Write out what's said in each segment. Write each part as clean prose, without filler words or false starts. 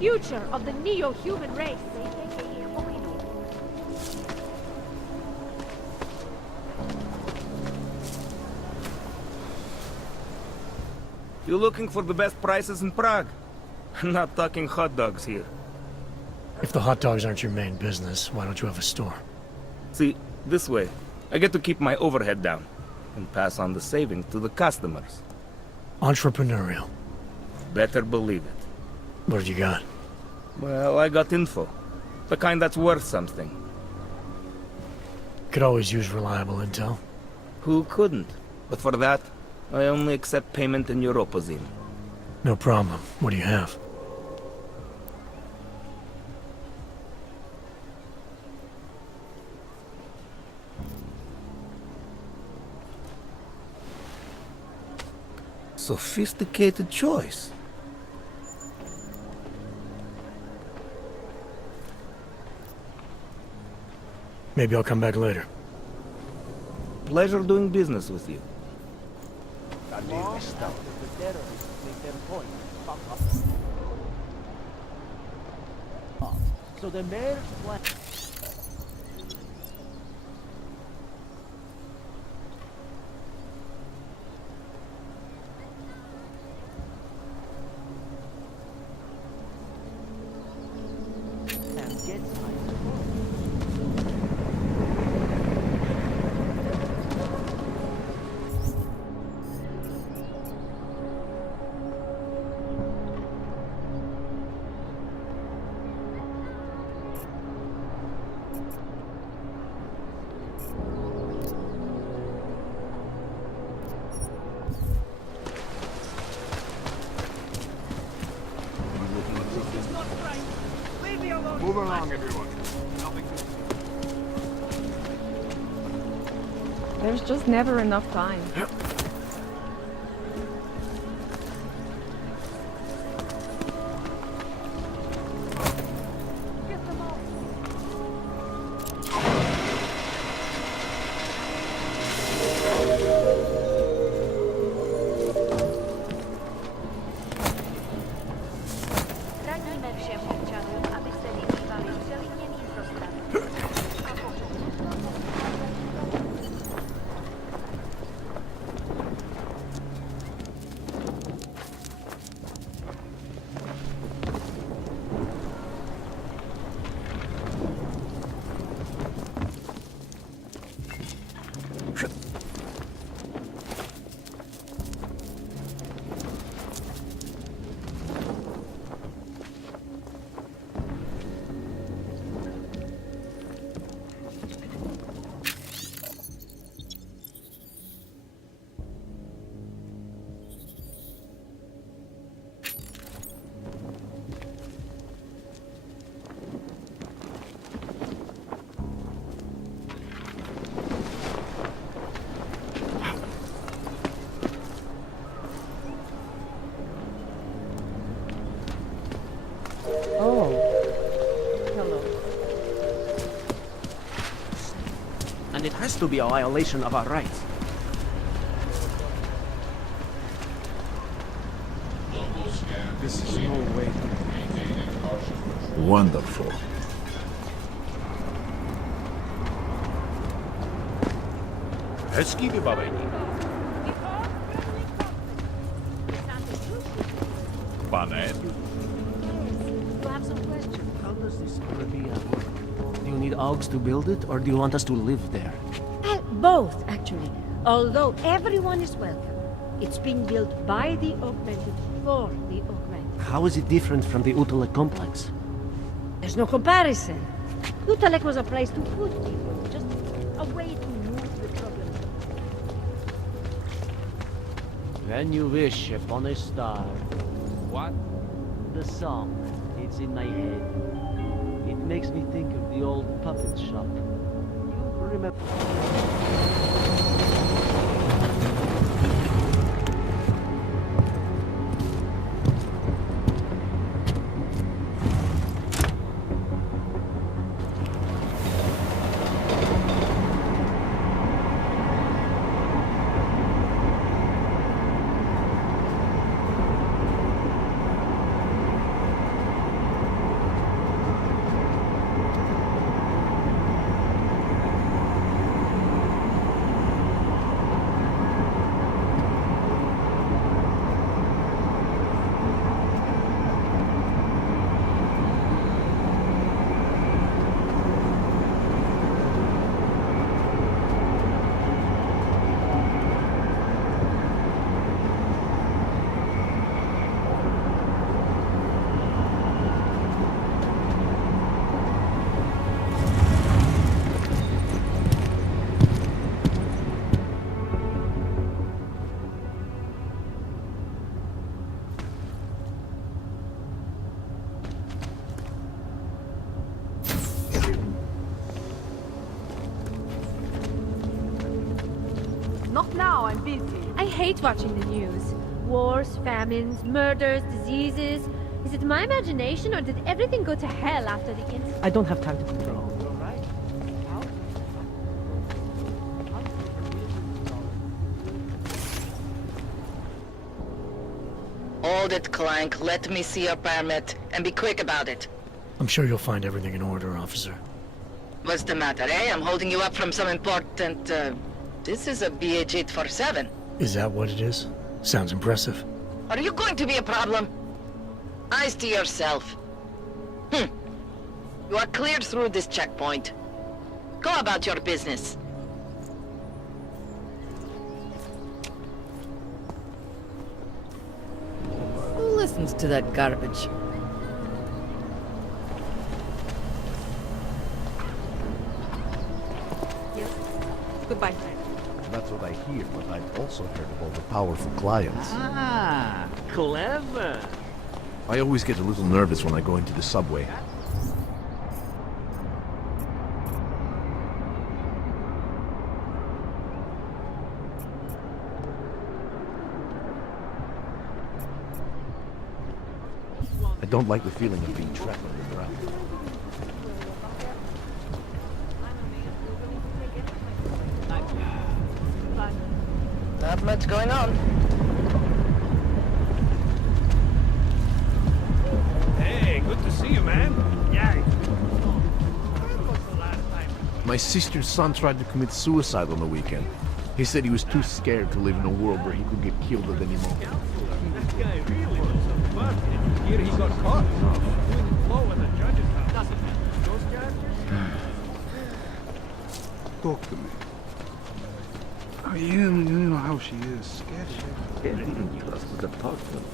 future of the neo-human race. You looking for the best prices in Prague? Not talking hot dogs here. If the hot dogs aren't your main business, why don't you have a store? See, this way, I get to keep my overhead down and pass on the savings to the customers. Entrepreneurial. Better believe it. What have you got? Well, I got info. The kind that's worth something. Could always use reliable intel. Who couldn't? But for that, I only accept payment in Europozine. No problem. What do you have? Sophisticated choice. Maybe I'll come back later. Pleasure doing business with you. So the mayor's plan. And gets my support. Move along, everyone. There's just never enough time. Radíme všem občanům, aby se vyhýbali přelidněným prostranám. Oh. Hello. And it has to be a violation of our rights. This is no way. Wonderful. Hezký vybavení. Pane, How does this Arabia work? Do you need Augs to build it, or do you want us to live there? Both, actually. Although everyone is welcome. It's being built by the augmented for the augmented. How is it different from the Utala complex? There's no comparison. Utalek was a place to put people, just a way to move the problem. When you wish upon a star. what? The song, it's in my head. It makes me think of the old puppet shop. You remember? hate watching the news. Wars, famines, murders, diseases. Is it my imagination or did everything go to hell after the incident? I don't have time to control. Hold it, Clank. Let me see your permit, and be quick about it. I'm sure you'll find everything in order, officer. What's the matter, eh? I'm holding you up from some important, This is a BH-847. Is that what it is? Sounds impressive. Are you going to be a problem? Eyes to yourself. You are cleared through this checkpoint. Go about your business. Who listens to that garbage? Goodbye. That's what I hear, but I've also heard of all the powerful clients. Ah, clever. I always get a little nervous when I go into the subway. I don't like the feeling of being trapped underground. Not much going on. Hey, good to see you, man. Yeah. My sister's son tried to commit suicide on the weekend. He said he was too scared to live in a world where he could get killed at any moment. This guy really was some fun. Here he got caught. Doing the flow in the judge's house. Doesn't matter. Those characters? Talk to me. Oh, you know how she is. Sketchy. Very interesting apartment.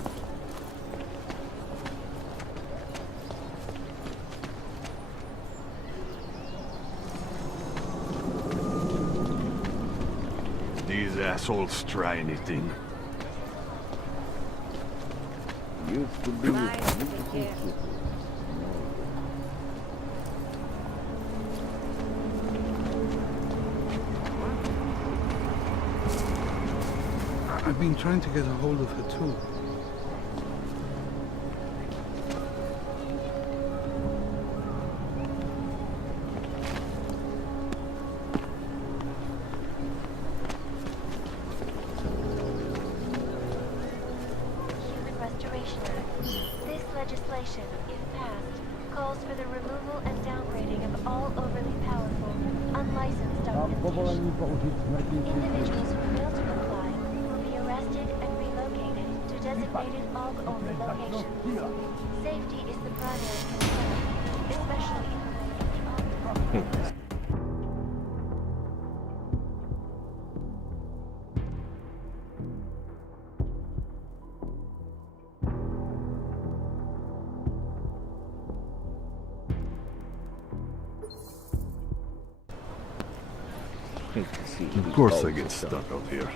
These assholes try anything. Used to be. I've been trying to get a hold of her too. Human Restoration Act. This legislation, if passed, calls for the removal and downgrading of all overly powerful, unlicensed augmentation. Individuals who fail to comply will be arrested and relocated to designated AUG-only locations. Safety is the primary concern, especially in the wake of the AUG. Of course I get stuck out here.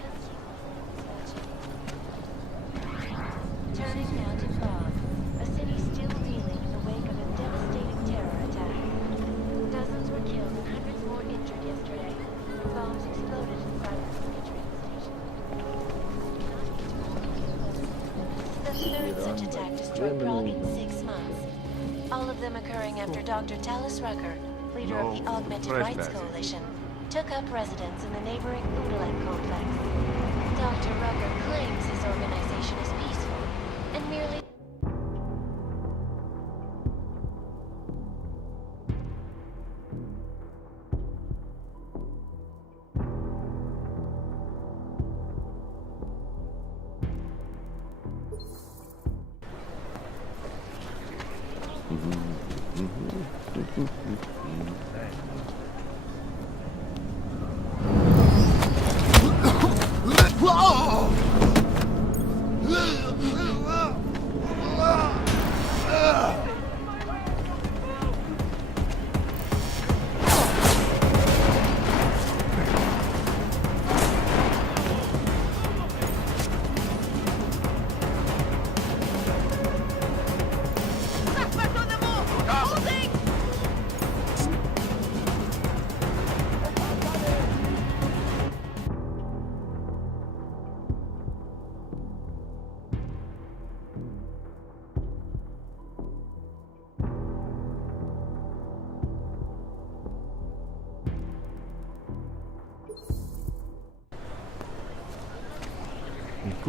Turning now to Prague, a city still reeling in the wake of a devastating terror attack. Dozens were killed and hundreds more injured yesterday. Bombs exploded inside a train station. This is the third such attack destroyed Prague in 6 months. All of them occurring after Dr. Talis Rucker, leader of the Augmented Rights Coalition, took up residence in the neighboring Udalek complex. Dr. Rucker claims his organization is peaceful and merely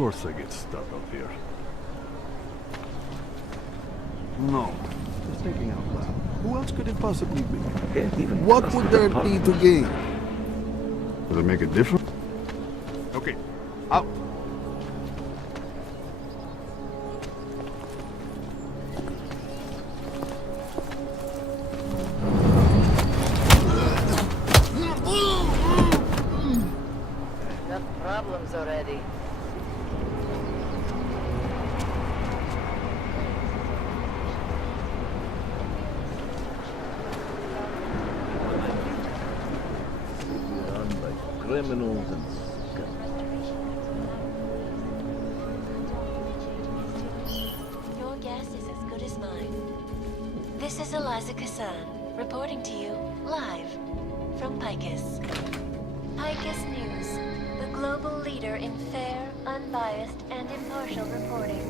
course I get stuck out here. No. Just thinking out loud. Who else could it possibly be? Can't even What trust would the there department. be to gain? Does it make a difference? Okay. Out. Got problems already. Run by criminals and Your guess is as good as mine. This is Eliza Kassan, reporting to you live from Picus. Picus News, the global leader in fair, unbiased, and impartial reporting.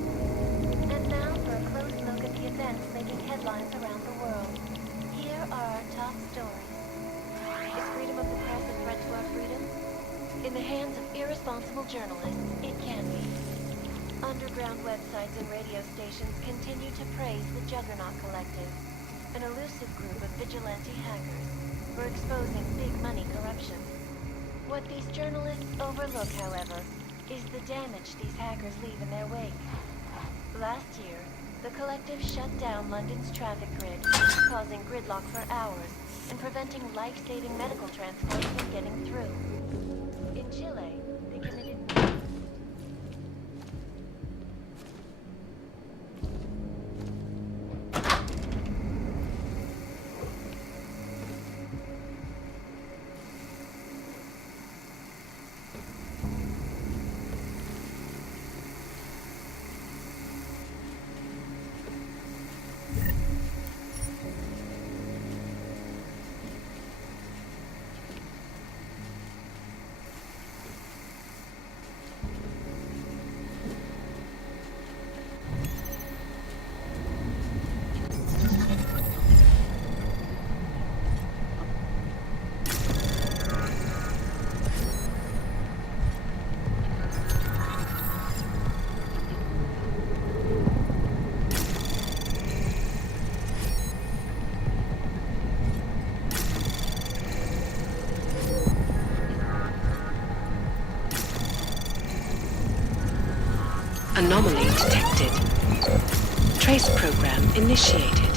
And now for a close look at the events making headlines around the world. Here are our top stories. Is freedom of the press a threat to our freedom? In the hands of irresponsible journalists, it can be. Underground websites and radio stations continue to praise the Juggernaut Collective, an elusive group of vigilante hackers for exposing big money corruption. What these journalists overlook, however, is the damage these hackers leave in their wake. Last year, the Collective shut down London's traffic grid, causing gridlock for hours and preventing life-saving medical transport from getting through. In Chile, they committed... Anomaly detected. Trace program initiated.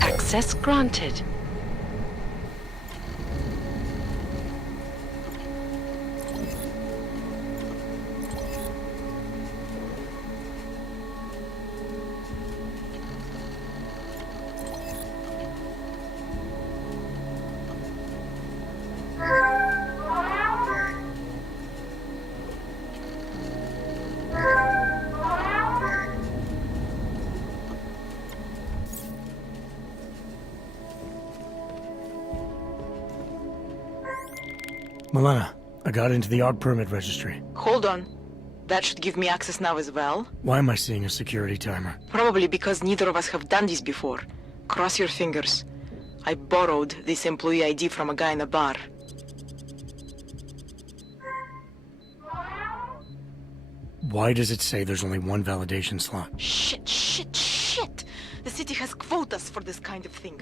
Access granted. Milena, I got into the ARC permit registry. Hold on. That should give me access now as well. Why am I seeing a security timer? Probably because neither of us have done this before. Cross your fingers. I borrowed this employee ID from a guy in a bar. Why does it say there's only one validation slot? Shit! The city has quotas for this kind of thing.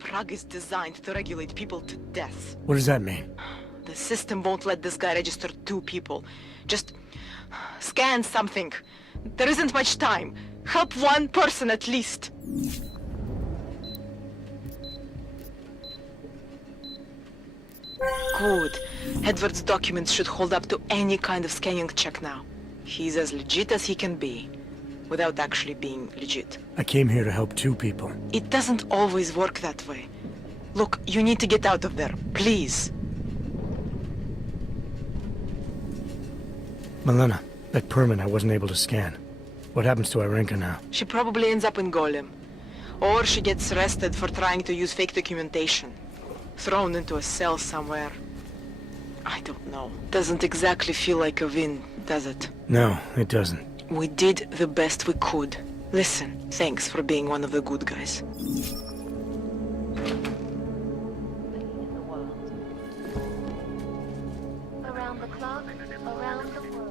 Prague is designed to regulate people to death. What does that mean? The system won't let this guy register 2 people. Just scan something. There isn't much time. Help one person at least. Good. Edward's documents should hold up to any kind of scanning check now. He's as legit as he can be, without actually being legit. I came here to help 2 people. It doesn't always work that way. Look, you need to get out of there, please. Milena, that permit I wasn't able to scan. What happens to Irenka now? She probably ends up in Golem. Or she gets arrested for trying to use fake documentation. Thrown into a cell somewhere. I don't know. Doesn't exactly feel like a win, does it? No, it doesn't. We did the best we could. Listen, thanks for being one of the good guys. Around the clock, around the world.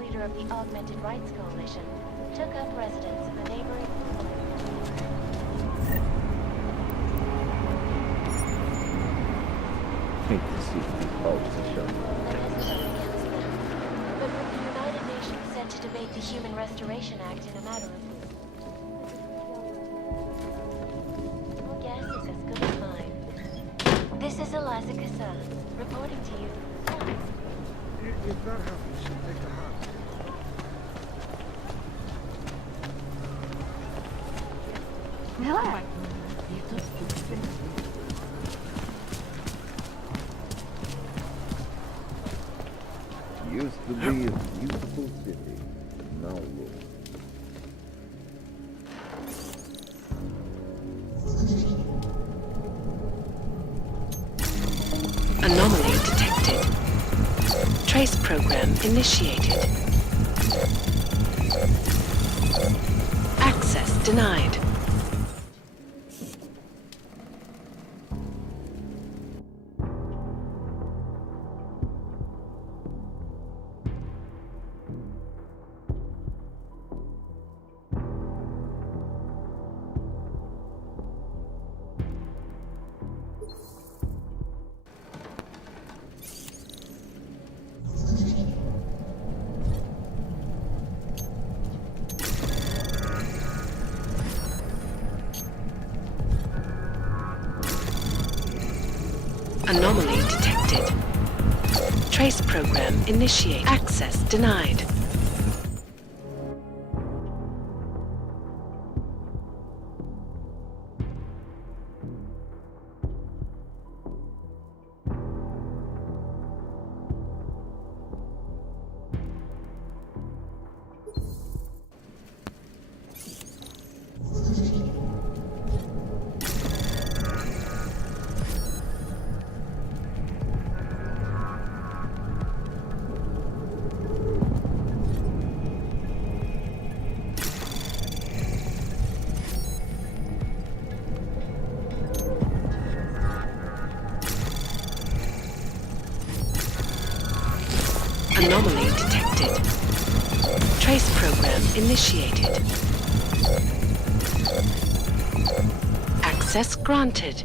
Leader of the Augmented Rights Coalition, took up residence in the neighboring Hate to see these politicians. But with the United Nations set to debate the Human Restoration Act in a matter of weeks, your guess is as good as mine. This is Eliza Cassan, reporting to you live. If that happens, she'll take the house. Used to be a beautiful city. Now look. Anomaly detected. Trace program initiated. Access denied. Anomaly detected. Trace program initiate. Access denied. Anomaly detected. Trace program initiated. Access granted.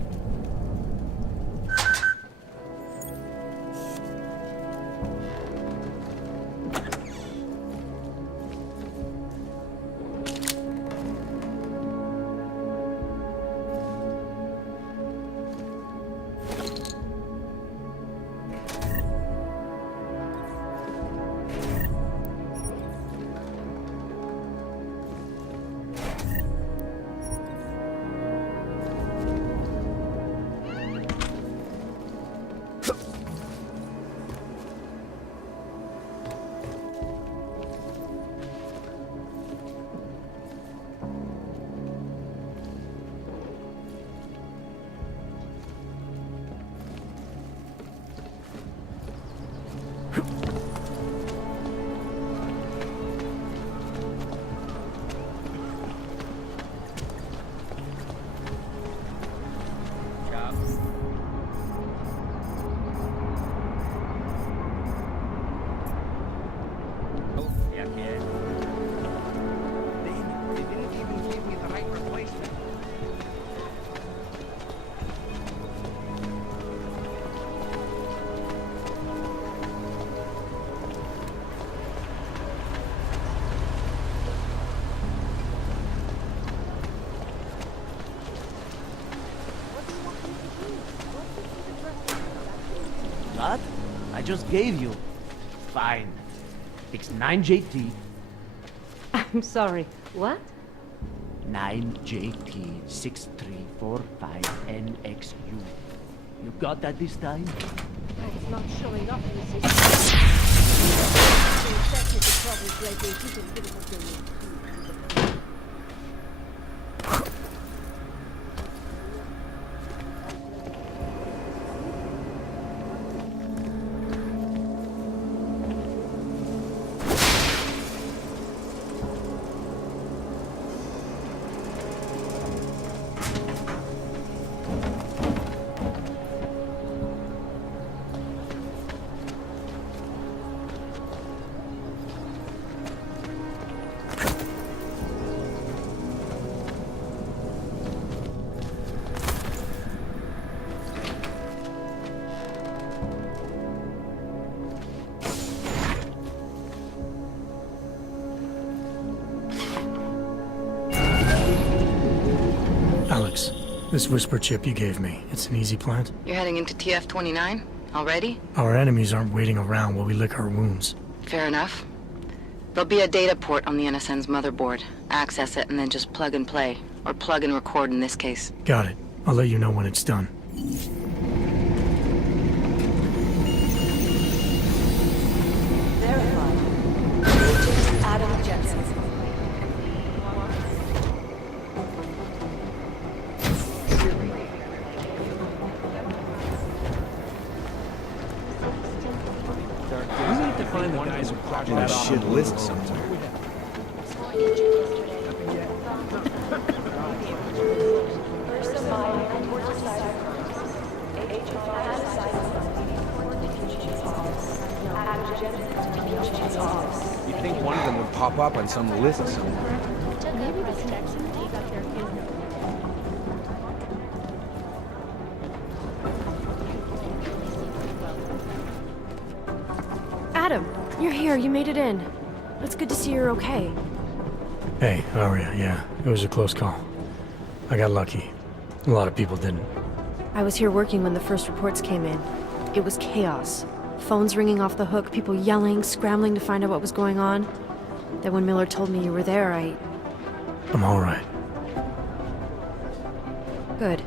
That? I just gave you. fine. It's 9JT. I'm sorry. What? 9JT6345NXU. You got that this time? It's not showing up in the system. Technical problems lately. People think what they need. Alex, this whisper chip you gave me, it's an easy plant? You're heading into TF-29? Already? Our enemies aren't waiting around while we lick our wounds. Fair enough. There'll be a data port on the NSN's motherboard. Access it and then just plug and play. Or plug and record in this case. Got it. I'll let you know when it's done. Verified. Agent Adam Jensen. We need to find the guys who crowded that off. Shit list sometime. You'd think one of them would pop up on some list somewhere. Maybe the connection they got their kids. Adam, you're here. You made it in. It's good to see you're okay. Hey, how are you? Yeah, it was a close call. I got lucky. A lot of people didn't. I was here working when the first reports came in. It was chaos. Phones ringing off the hook, people yelling, scrambling to find out what was going on. Then when Miller told me you were there, I'm all right. Good.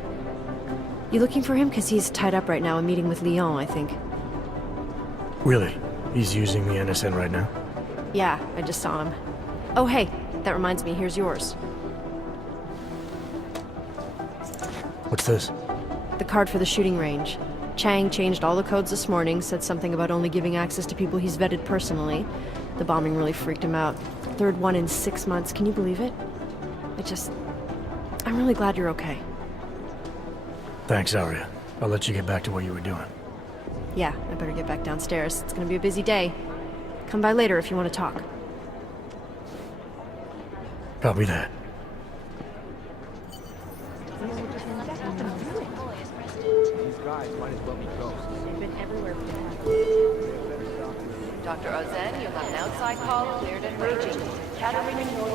You looking for him? Because he's tied up right now, a meeting with Lyon, I think. Really? He's using the NSN right now? Yeah, I just saw him. Oh, hey, that reminds me, here's yours. What's this? The card for the shooting range. Chang changed all the codes this morning, said something about only giving access to people he's vetted personally. The bombing really freaked him out. Third one in 6 months, can you believe it? I'm really glad you're okay. Thanks, Arya. I'll let you get back to what you were doing. Yeah, I better get back downstairs. It's gonna be a busy day. Come by later if you want to talk. Copy that. These guys might as well be ghosts. They've been everywhere for that. Dr. Ozen, you have an outside call cleared and raging. Catering in your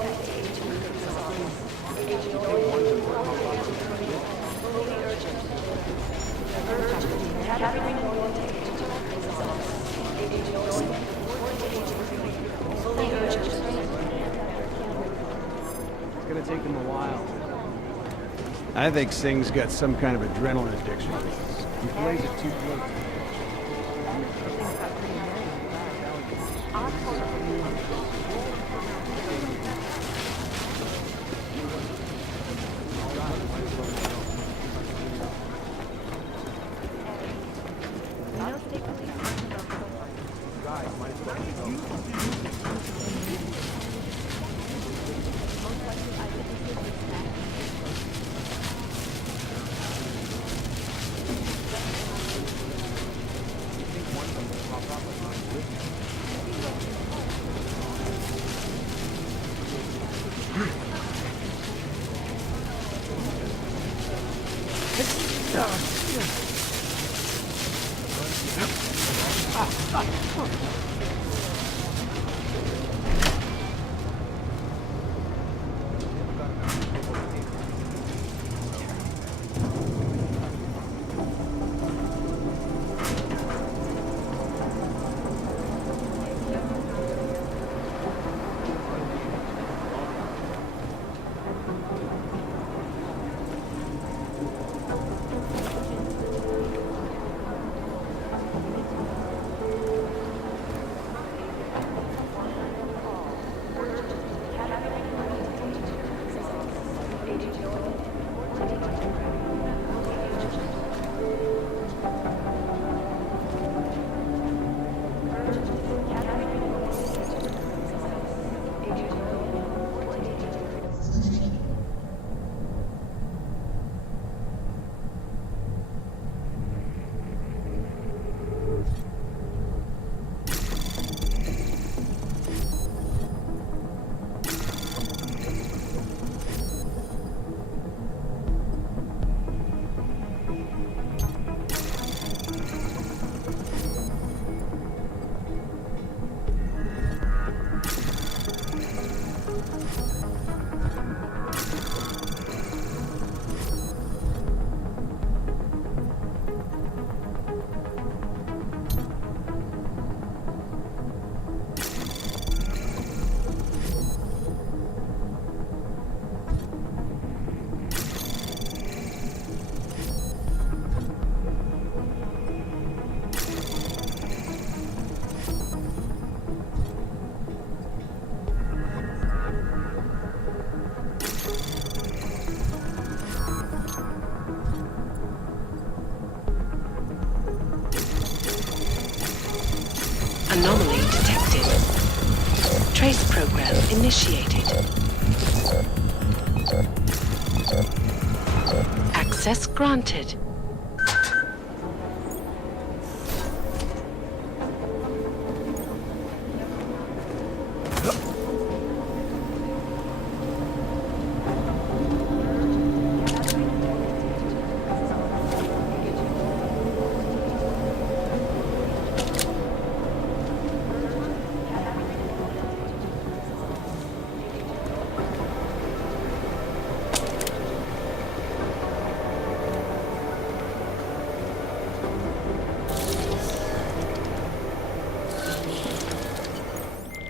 It's gonna take them a while. I think Singh's got some kind of adrenaline addiction. He plays it too close. Anomaly detected. Trace program initiated. Access granted.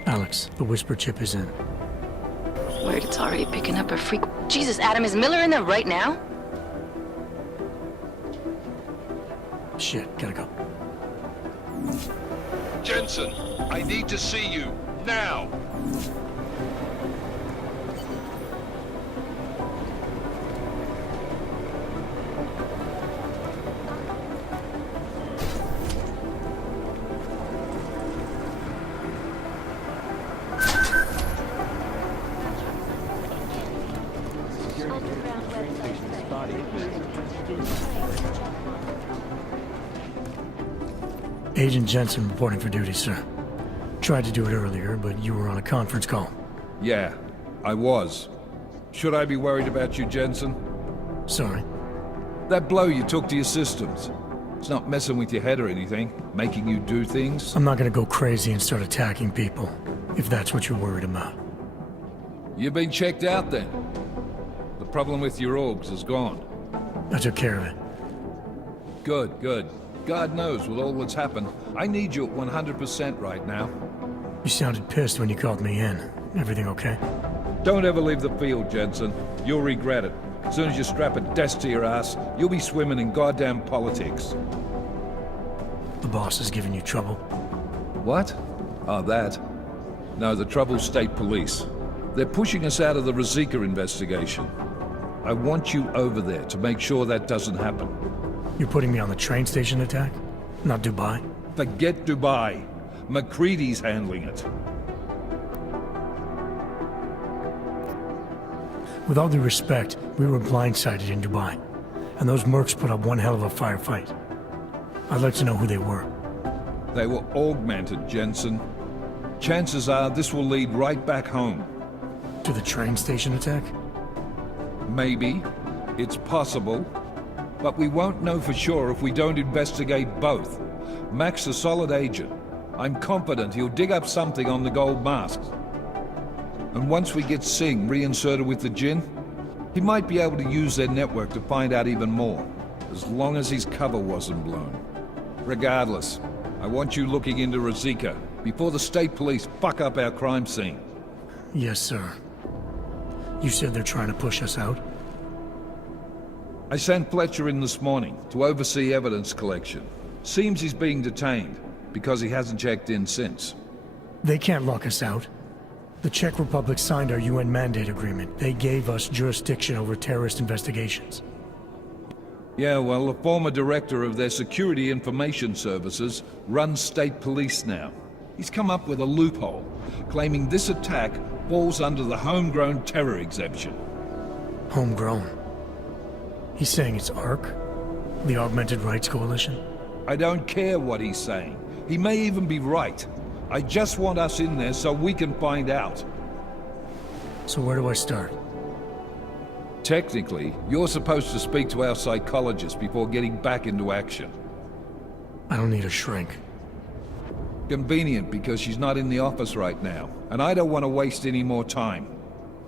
Alex, the whisper chip is in. Word, it's already picking up a freak. Jesus, Adam, is Miller in there right now? Shit, gotta go. Jensen, I need to see you, now! Agent Jensen reporting for duty, sir. Tried to do it earlier, but you were on a conference call. Yeah, I was. Should I be worried about you, Jensen? Sorry. That blow you took to your systems. It's not messing with your head or anything, making you do things? I'm not gonna go crazy and start attacking people, if that's what you're worried about. You've been checked out then. The problem with your orgs is gone. I took care of it. Good, good. God knows with all that's happened, I need you at 100% right now. You sounded pissed when you called me in. Everything okay? Don't ever leave the field, Jensen. You'll regret it. As soon as you strap a desk to your ass, you'll be swimming in goddamn politics. The boss is giving you trouble? What? Oh, that? No, the trouble's state police. They're pushing us out of the Rosika investigation. I want you over there to make sure that doesn't happen. You're putting me on the train station attack? Not Dubai? Forget Dubai. McCready's handling it. With all due respect, we were blindsided in Dubai. And those mercs put up one hell of a firefight. I'd like to know who they were. They were augmented, Jensen. Chances are this will lead right back home. To the train station attack? Maybe. It's possible. But we won't know for sure if we don't investigate both. Mac's a solid agent. I'm confident he'll dig up something on the gold masks. And once we get Singh reinserted with the Jinn, he might be able to use their network to find out even more, as long as his cover wasn't blown. Regardless, I want you looking into Rosika before the state police fuck up our crime scene. Yes, sir. You said they're trying to push us out? I sent Fletcher in this morning to oversee evidence collection. Seems he's being detained, because he hasn't checked in since. They can't lock us out. The Czech Republic signed our UN mandate agreement. They gave us jurisdiction over terrorist investigations. Yeah, well, the former director of their security information services runs state police now. He's come up with a loophole, claiming this attack falls under the homegrown terror exemption. Homegrown? He's saying it's ARC? The Augmented Rights Coalition? I don't care what he's saying. He may even be right. I just want us in there so we can find out. So where do I start? Technically, you're supposed to speak to our psychologist before getting back into action. I don't need a shrink. Convenient, because she's not in the office right now, and I don't want to waste any more time.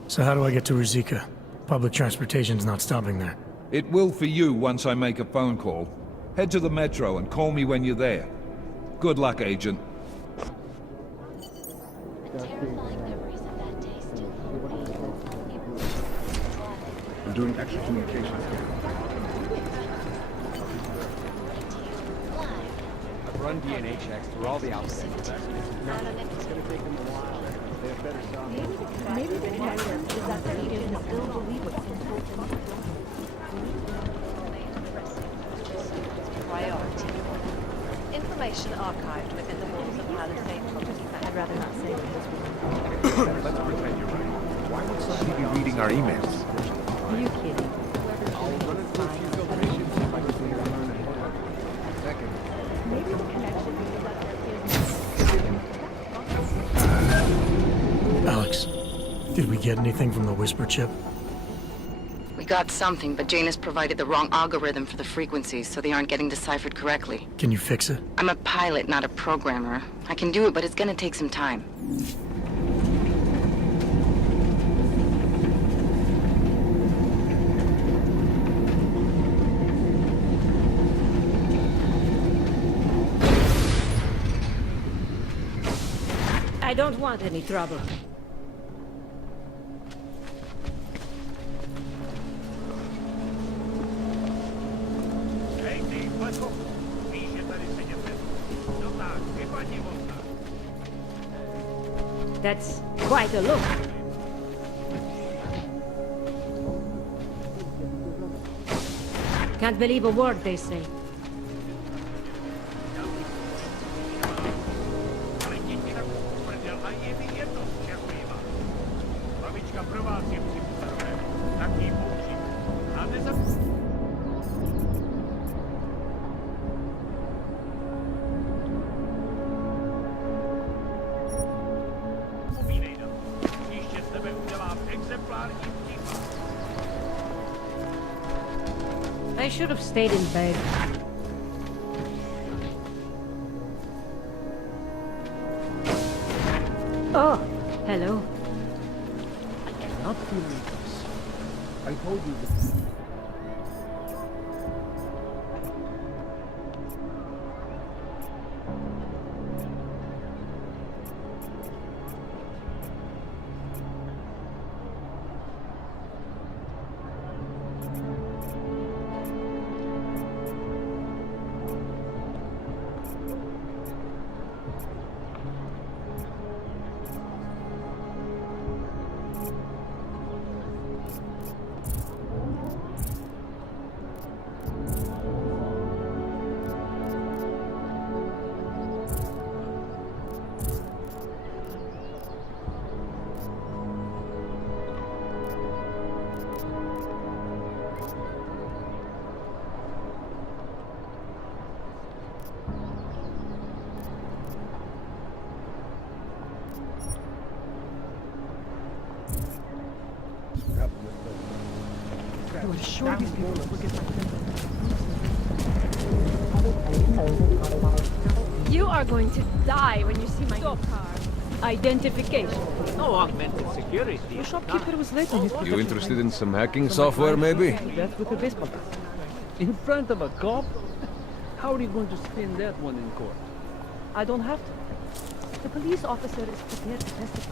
So how do I get to Ruzicka? Public transportation's not stopping there. It will for you once I make a phone call. Head to the metro and call me when you're there. Good luck, Agent. I'm doing extra communications. I've run DNA checks through all the outfits. It's gonna take them a while. They have better sound. Maybe the connection is that there is still believe it's Priority. Information archived within the walls of Palisade Property Bank. I'd rather not say this. Let's pretend you're right. Why would somebody be reading our emails? Are you kidding? I'll run it through a few filtrations if I can figure out learn ahead. Second. Maybe the connection is that there is Alex, did we get anything from the Whisper chip? We got something, but Jane has provided the wrong algorithm for the frequencies, so they aren't getting deciphered correctly. Can you fix it? I'm a pilot, not a programmer. I can do it, but it's gonna take some time. I don't want any trouble. That's quite a look. Can't believe a word they say. I should have stayed in bed. Oh, hello. Not feeling this. I told you that. I was sure these people would get my You are going to die when you see my car. Identification. No augmented security. The shopkeeper was late on his You interested in some hacking software, maybe? That's with a baseball bat. In front of a cop? How are you going to spin that one in court? I don't have to. The police officer is prepared to testify.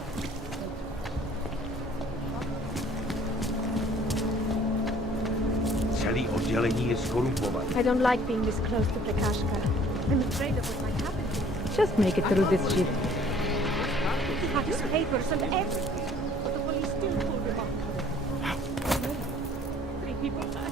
Celý oddělení je skorumpované. I don't like being this close to Prakashka. I'm afraid of what might happen. Just make it through this shit. had his papers and everything. But the police still pulled him up. Bring people back.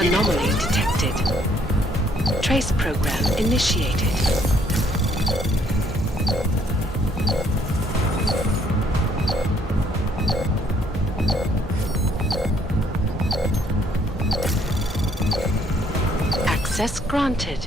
Anomaly detected. Trace program initiated. Access granted.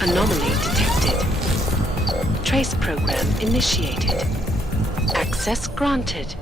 Anomaly detected. Trace program initiated. Access granted.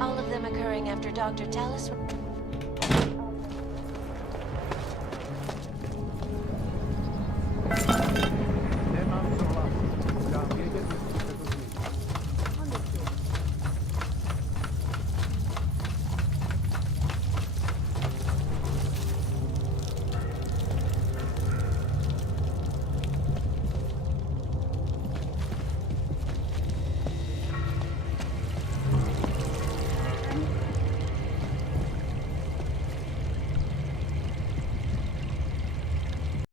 All of them occurring after Dr. Tallis